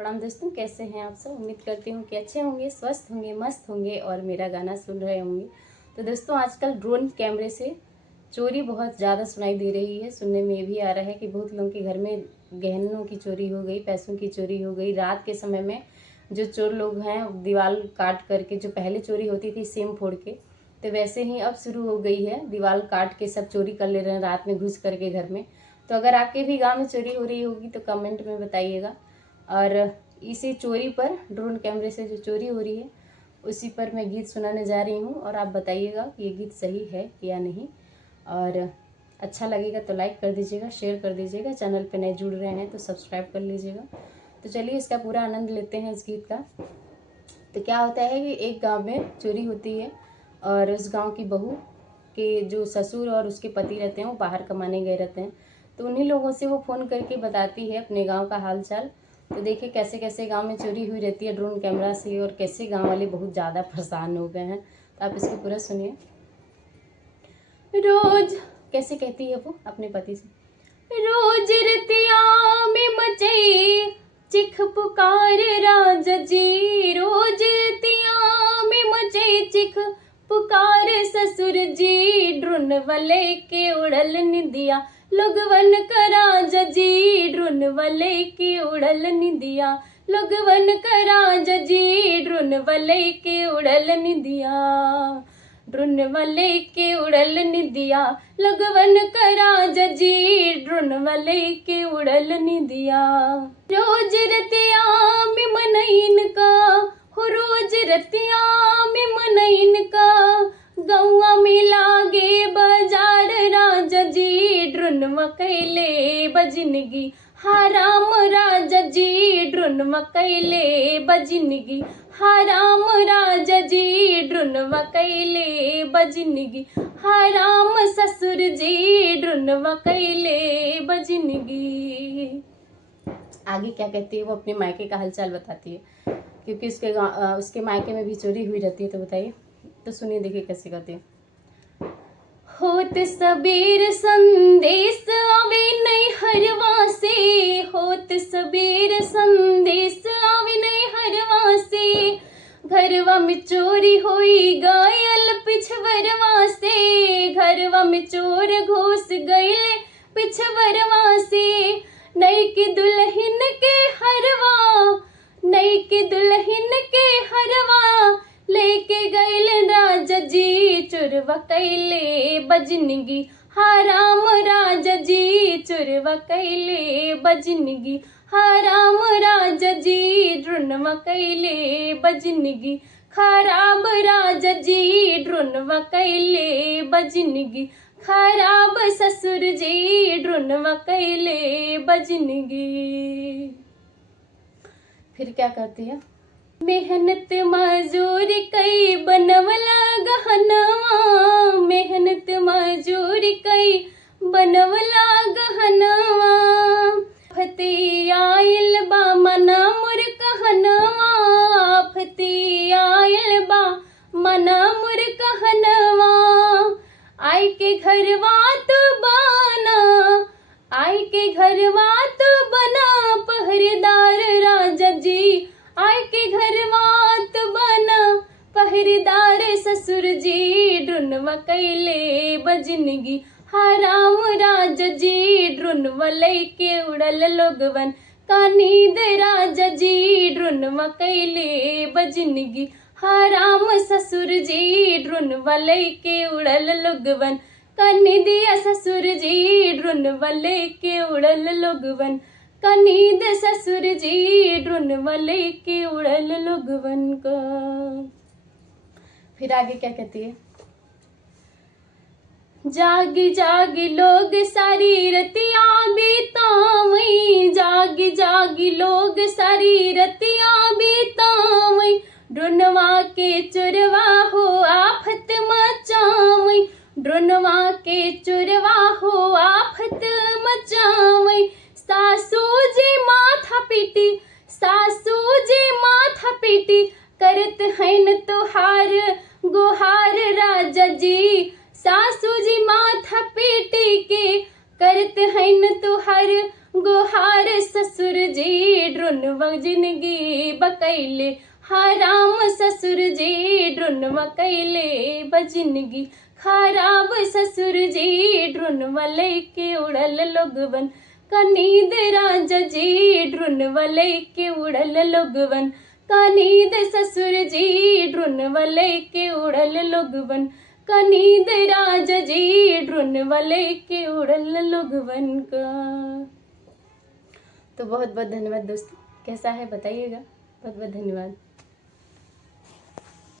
प्रणाम दोस्तों, कैसे हैं आप सब। उम्मीद करती हूँ कि अच्छे होंगे, स्वस्थ होंगे, मस्त होंगे और मेरा गाना सुन रहे होंगे। तो दोस्तों, आजकल ड्रोन कैमरे से चोरी बहुत ज़्यादा सुनाई दे रही है। सुनने में भी आ रहा है कि बहुत लोगों के घर में गहनों की चोरी हो गई, पैसों की चोरी हो गई। रात के समय में जो चोर लोग हैं दीवार काट करके, जो पहले चोरी होती थी सिम फोड़ के, तो वैसे ही अब शुरू हो गई है, दीवार काट के सब चोरी कर ले रहे हैं रात में घुस करके घर में। तो अगर आपके भी गांव में चोरी हो रही होगी तो कमेंट में बताइएगा। और इसी चोरी पर, ड्रोन कैमरे से जो चोरी हो रही है उसी पर मैं गीत सुनाने जा रही हूँ और आप बताइएगा कि ये गीत सही है या नहीं। और अच्छा लगेगा तो लाइक कर दीजिएगा, शेयर कर दीजिएगा। चैनल पे नए जुड़ रहे हैं तो सब्सक्राइब कर लीजिएगा। तो चलिए इसका पूरा आनंद लेते हैं इस गीत का। तो क्या होता है कि एक गांव में चोरी होती है और उस गांव की बहू के जो ससुर और उसके पति रहते हैं वो बाहर कमाने गए रहते हैं। तो उन्हीं लोगों से वो फ़ोन करके बताती है अपने गांव का हाल चाल। तो देखिए कैसे कैसे गांव में चोरी हुई रहती है ड्रोन कैमरा से और कैसे गांव वाले बहुत ज़्यादा परेशान हो गए हैं। तो आप इसको पूरा सुनिए। रोज कैसे कहती है वो अपने पति से, रोज रतिया में मचई चिख पुकार राजा जी, रोज रतिया में मचई चिख पुकार ससुर जी, ड्रोन वाले के उड़ल निदिया लोगवन का राजा जी, ड्रोन वाले के उड़ल निदिया लोगवन का राजा जी, ड्रोन वाले के उड़ल निदिया, ड्रोन वाले के उड़ल निदिया लगवन का राजा जी, ड्रोन वाले के उड़ल निदिया। रोज रतिया में मनइन का हो, रोज रतिया में मनइन का गौआ में लागे बाजार राजा जी, ड्रोन मकैले बजिनगी हराम राजा जी, ड्रोन मकैले बजिनगी हराम राजा जी, ड्रोन मकैले बजिनगी हराम ससुर जी, ड्रोन मकैले बजिनगी। आगे क्या कहती है वो अपने मायके का हालचाल बताती है, क्योंकि उसके मायके में भी चोरी हुई रहती है। तो बताइए, तो सुनिए, देखिए कैसे कहती है। होत सबेर संदेश आवे नहीं हरवा से, होत सबेर संदेश आवे नहीं हरवा से, घरवा में चोरी होई गायल पिछवरवा से, घरवा में चोर घुस गए पिछवरवा से, नई की दुल्हन के हरवा, नई की दुल्हन के हरवा लेके गए राजा जी, चुरवा कैले बजनगी हराम राजा जी, चुरवा कैले बजनगी हराम राजा जी, ड्रोनवा कैले बजनगी खराब राजा जी, ड्रोनवा कैले बजनगी खराब ससुर जी, ड्रोनवा कैले बजनगी। फिर क्या करती है, मेहनत मजूरी कई बनवला गहनवा, मेहनत मजूरी कई बनवला गहनवा, फती आयल बा मना मुर कहनवा, फती आयल बा मना मुर कहनवा, आई के घरवा तो बना, आई के घरवा तो बना पहरेदार राजा जी, आय के घर मात बना पहरेदार ससुर जी, ड्रोनवा कैले बजनगी हराम राजा जी, ड्रोनवा लेके उड़ल लोगवन का नींद राजा जी, ड्रोनवा कैले बजनगी हराम ससुर जी, ड्रोनवा लेके उड़ल लोगवन का नींदिया ससुर जी, ड्रोनवा लेके उड़ल लोगवन का नींद ससुर जी, ड्रोन वाले के उड़ल लोगवन का। फिर आगे क्या कहती है, जागी जागी लोग सारी रतिया बीतावई, जागी जागी लोग सारी रतिया बीतावई, ड्रोनवा के चुरवा हो आफत मचावई, ड्रोनवा के चुरवा हो आफत मचावई, सासू जी माथा पीटी, सासू जी माथा पीटी करत हैं न तुहार गुहार राजा जी, सासू जी माथा पीटी के करत हैं न तुहार गोहार ससुर जी ड्रुनवा जिंदगी बकैले, हराम ससुर जी ड्रुनवा कैले बजिंदगी खराब, ससुर जी ड्रुनवा लेके उड़ल लोगवन का नींद, राजा जी ड्रुनवा लेके उड़ल लोगवन का नींद, ससुर जी ड्रुनवा लेके उड़ल लोगवन का नींद, राजा जी ड्रुनवा लेके उड़ल लोगवन का। तो बहुत बहुत धन्यवाद दोस्तों, कैसा है बताइएगा। बहुत बहुत धन्यवाद।